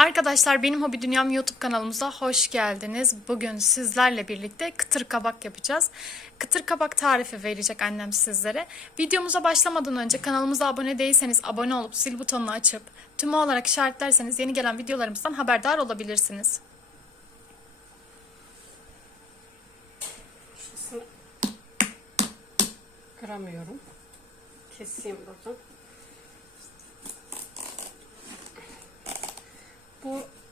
Arkadaşlar benim Hobi Dünyam YouTube kanalımıza hoş geldiniz. Bugün sizlerle birlikte kıtır kabak yapacağız. Kıtır kabak tarifi verecek annem sizlere. Videomuza başlamadan önce kanalımıza abone değilseniz abone olup zil butonunu açıp tümü olarak işaretlerseniz yeni gelen videolarımızdan haberdar olabilirsiniz. Şurasını kıramıyorum. Keseyim buradan.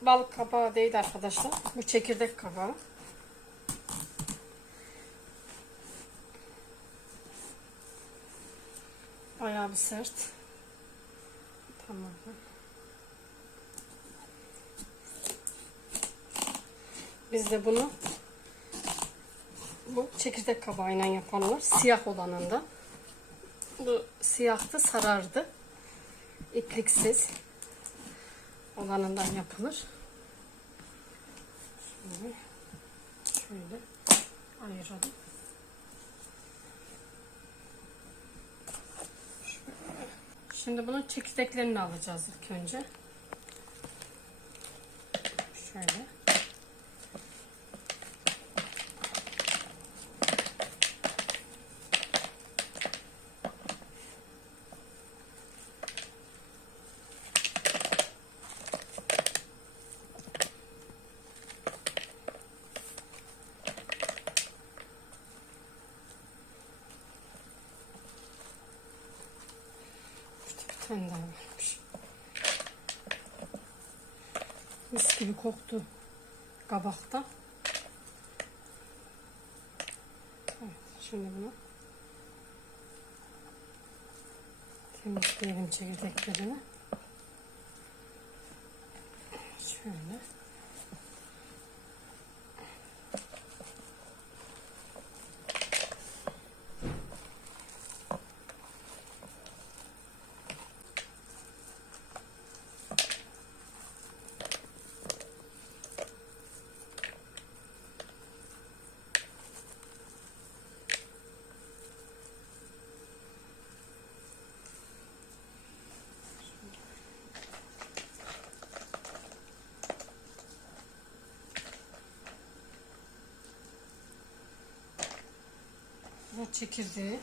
Bu bal kabağı değil arkadaşlar. Bu çekirdek kabağı. Bayağı bir sert. Tamam. Biz de bunu bu çekirdek kabağıyla yapanlar siyah olanında. Bu siyahtı sarardı. İpliksiz olanından yapılır. Şöyle, şöyle ayıralım. Şimdi bunun çekirdeklerini alacağız ilk önce. Şöyle. Daha varmış. Mis gibi koktu kabakta. Evet, şimdi bunu temizleyelim çekirdeklerini. Şöyle. Bu çekirdeği.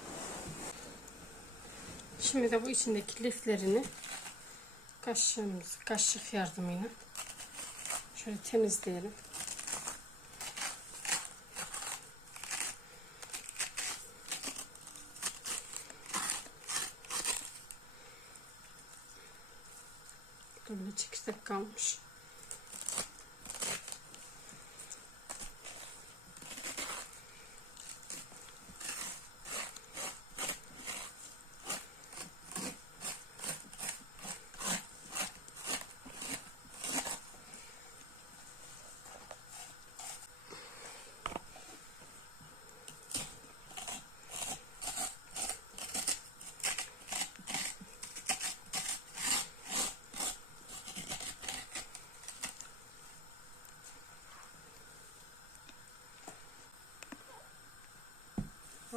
Şimdi de bu içindeki liflerini kaşığımız, kaşık yardımıyla şöyle temizleyelim. Böyle çekirdek kalmış.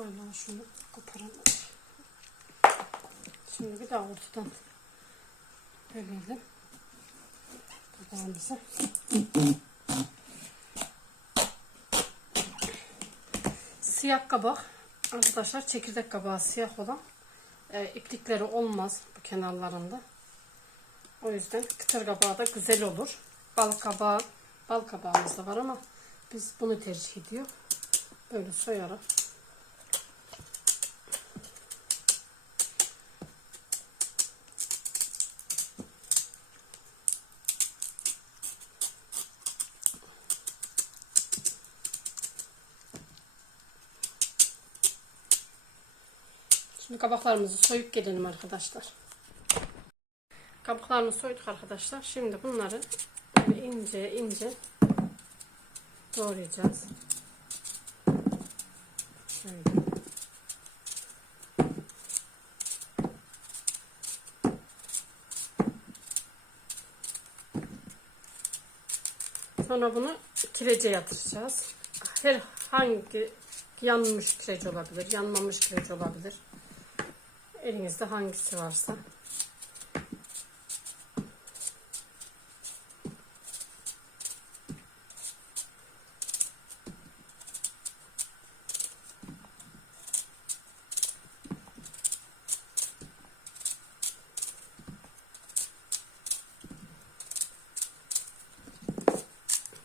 Hala şunu koparalım. Şimdi bir daha ortadan bölelim. Kabağımızı. Siyah kabak. Arkadaşlar çekirdek kabağı siyah olan e, iplikleri olmaz bu kenarlarında. O yüzden kıtır kabağı da güzel olur. Bal kabağı, bal kabağımız da var ama biz bunu tercih ediyor. Böyle soyarak Şimdi kabaklarımızı soyup gelelim arkadaşlar. Kabaklarını soyduk arkadaşlar. Şimdi bunları böyle ince ince doğrayacağız. Şöyle. Sonra bunu kirece yatıracağız. Her hangi yanmış kireç olabilir, yanmamış kireç olabilir. Elinizde hangisi varsa.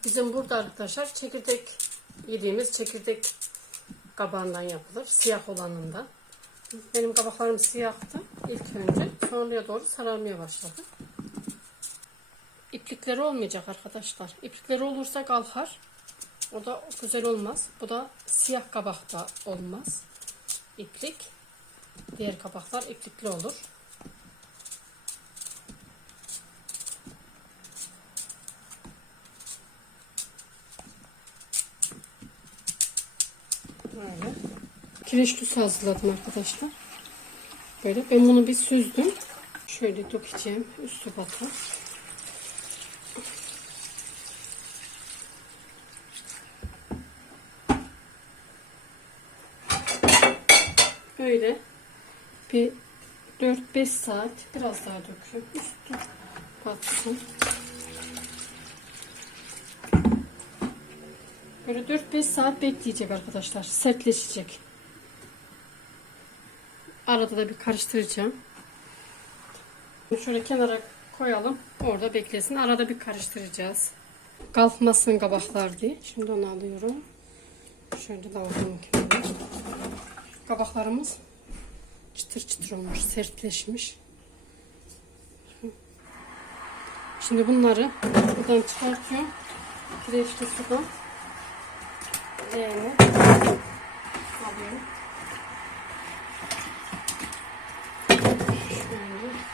Bizim burada arkadaşlar çekirdek yediğimiz çekirdek kabağından yapılır. Siyah olanından. Benim kabaklarım siyahtı ilk önce. Sonraya doğru sararmaya başladı. İplikleri olmayacak arkadaşlar. İplikleri olursa kalkar. O da güzel olmaz. Bu da siyah kabakta olmaz. İplik. Diğer kabaklar iplikli olur. Böyle. Kireç tuz hazırladım arkadaşlar. Böyle. Ben bunu bir süzdüm. Şöyle dökeceğim üstü batı. Böyle bir 4-5 saat biraz daha döküyorum. Üstü batsın. Böyle 4-5 saat bekleyecek arkadaşlar. Sertleşecek. Arada da bir karıştıracağım. Şöyle kenara koyalım. Orada beklesin. Arada bir karıştıracağız. Kalkmasın kabaklar diye. Şimdi onu alıyorum. Şöyle lavabonun kenarına. Kabaklarımız çıtır çıtır olmuş. Sertleşmiş. Şimdi bunları buradan çıkartıyorum. Kireçli sudan leğene alıyorum. Şöyle.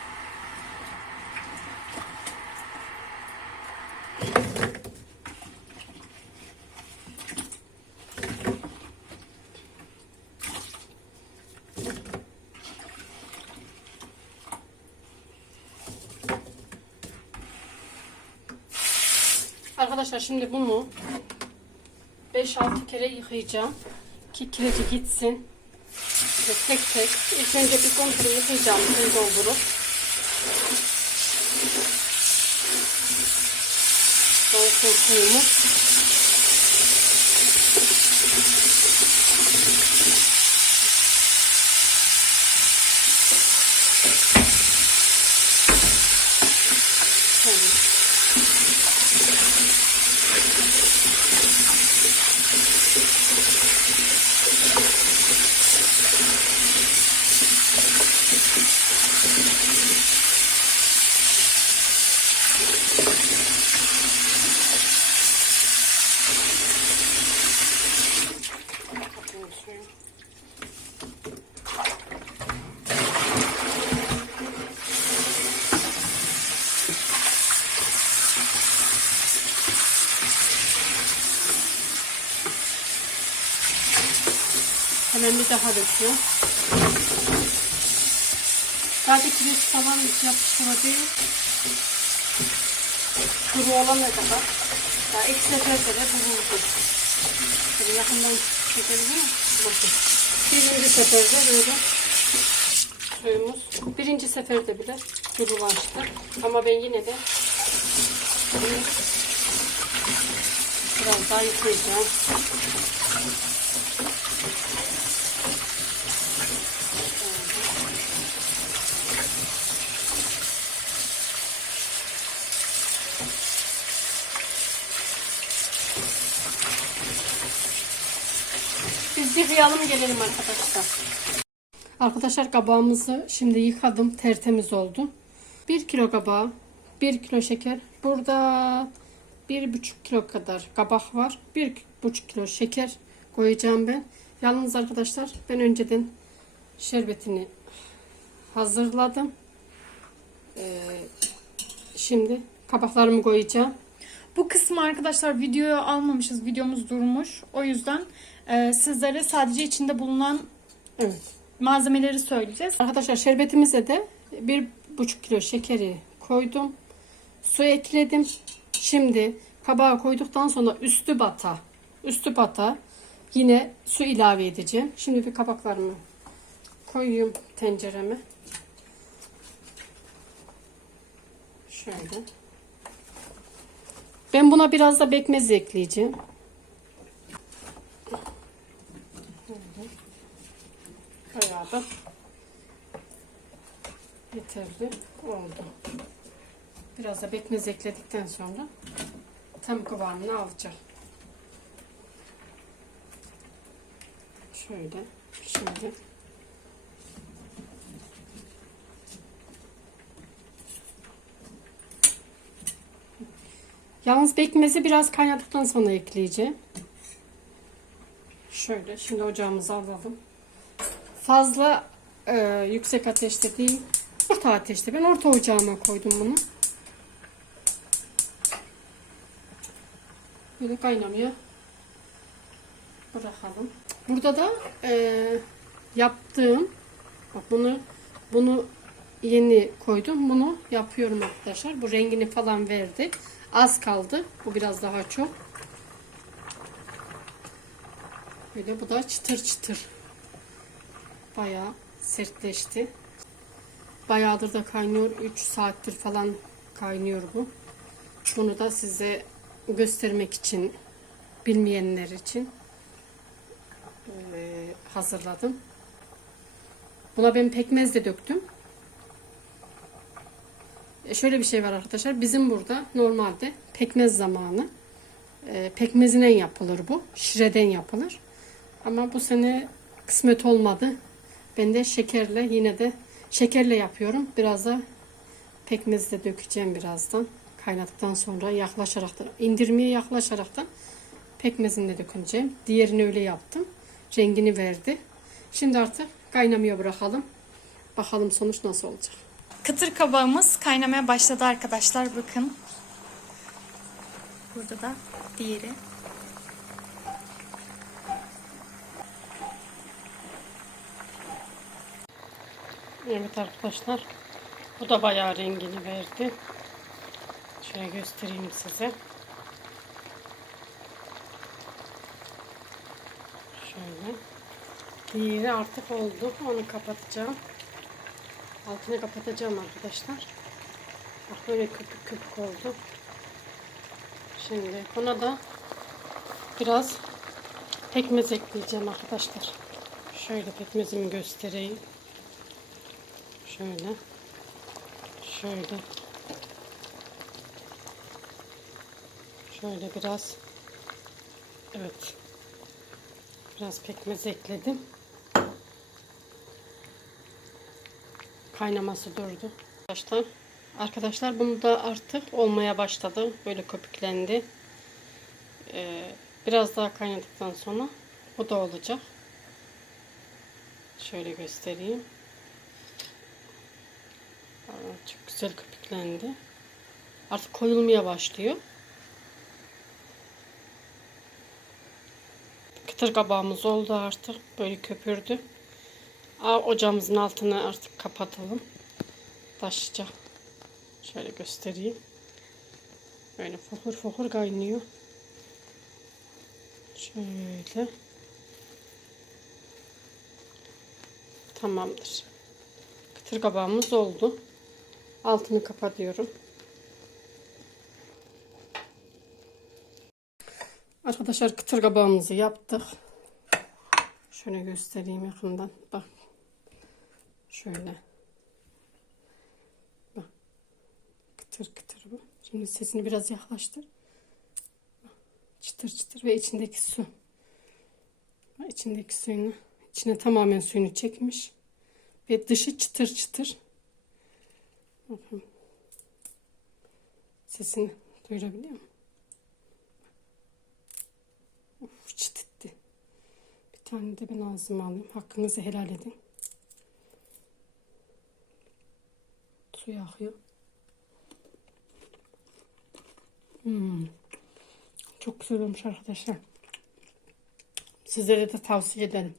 Arkadaşlar şimdi bunu 5-6 kere yıkayacağım. Ki kireci gitsin. Ve tek tek. İlk önce bir kontrol yıkayacağım. Suyu doldurup. Dolsun suyumuz. Şöyle. Kapatayım suyu. Hemen daha döküyorum. Sadece kireç falan yapıştırma değil. Kuru olana kadar. Ya ilk seferde de dururdu. Şöyle yakından çekebilir miyim? Birinci seferde böyle suyumuz. Birinci seferde bile durulaştı. Ama ben yine de biraz daha yıkayacağım. Yıkayalım gelelim arkadaşlar. Arkadaşlar kabağımızı şimdi yıkadım. Tertemiz oldu. 1 kilo kabağı, 1 kilo şeker. Burada 1,5 kilo kadar kabak var. 1,5 kilo şeker koyacağım ben. Yalnız arkadaşlar ben önceden şerbetini hazırladım. Ee, şimdi kabaklarımı koyacağım. Bu kısmı arkadaşlar videoya almamışız. Videomuz durmuş. O yüzden e, sizlere sadece içinde bulunan Evet. malzemeleri söyleyeceğiz. Arkadaşlar şerbetimize de bir buçuk kilo şekeri koydum. Su ekledim. Şimdi kabağı koyduktan sonra üstü bata, üstü bata yine su ilave edeceğim. Şimdi bir kabaklarımı koyuyorum tencereme. Şöyle. Ben buna biraz da bekmez ekleyeceğim. Da yeterli oldu. Biraz da bekmez ekledikten sonra tam kıvamını alacak. Şöyle şimdi Yalnız pekmezi biraz kaynadıktan sonra ekleyeceğim. Şöyle şimdi ocağımıza alalım. Fazla e, yüksek ateşte değil, orta ateşte. Ben orta ocağıma koydum bunu. Böyle kaynamaya bırakalım. Burada da e, yaptığım bak bunu bunu yeni koydum. Bunu yapıyorum arkadaşlar. Bu rengini falan verdi. Az kaldı. Bu biraz daha çok. Böyle bu da çıtır çıtır. Bayağı sertleşti. Bayağıdır da kaynıyor. 3 saattir falan kaynıyor bu. Bunu da size göstermek için bilmeyenler için hazırladım. Buna ben pekmez de döktüm. E, şöyle bir şey var arkadaşlar. Bizim burada normalde pekmez zamanı. E, pekmezinen yapılır bu. Şireden yapılır. Ama bu sene kısmet olmadı. Ben de şekerle yine de şekerle yapıyorum. Biraz da pekmez de dökeceğim birazdan. Kaynadıktan sonra yaklaşarak da indirmeye yaklaşarak da pekmezini de dökeceğim. Diğerini öyle yaptım. Rengini verdi. Şimdi artık kaynamaya bırakalım. Bakalım sonuç nasıl olacak. Kıtır kabağımız kaynamaya başladı arkadaşlar. Bakın. Burada da diğeri. Evet arkadaşlar. Bu da bayağı rengini verdi. Şöyle göstereyim size. Şöyle. Diğeri artık oldu. Onu kapatacağım. Altını kapatacağım arkadaşlar. Bak böyle köpük köpük oldu. Şimdi buna da biraz pekmez ekleyeceğim arkadaşlar. Şöyle pekmezimi göstereyim. Şöyle. Şöyle. Şöyle biraz. Evet. Biraz pekmez ekledim. Kaynaması durdu. Arkadaşlar, arkadaşlar bunu da artık olmaya başladı. Böyle köpüklendi. Ee, biraz daha kaynadıktan sonra bu da olacak. Şöyle göstereyim. Çok güzel köpüklendi. Artık koyulmaya başlıyor. Kıtır kabağımız oldu artık. Böyle köpürdü. Ocağımızın altını artık kapatalım. Taşacak. Şöyle göstereyim. Böyle fokur fokur kaynıyor. Şöyle. Tamamdır. Kıtır kabağımız oldu. Altını kapatıyorum. Arkadaşlar kıtır kabağımızı yaptık. Şöyle göstereyim yakından. Bak. Şöyle. Bak. Kıtır kıtır bu. Şimdi sesini biraz yaklaştır. Bak. Çıtır çıtır ve içindeki su. Bak, içindeki suyunu. içine tamamen suyunu çekmiş. Ve dışı çıtır çıtır. Sesini duyurabiliyor musun? Uf, çıt etti. Bir tane de ben ağzıma alayım. Hakkınızı helal edin. Suyu akıyor. Hmm. Çok güzel olmuş arkadaşlar. Sizlere de tavsiye ederim.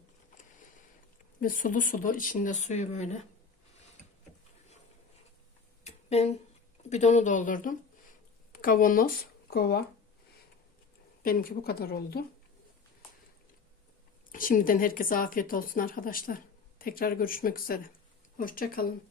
Ve sulu sulu içinde suyu böyle. Ben bidonu doldurdum. Kavanoz, kova. Benimki bu kadar oldu. Şimdiden herkese afiyet olsun arkadaşlar. Tekrar görüşmek üzere. Hoşça kalın.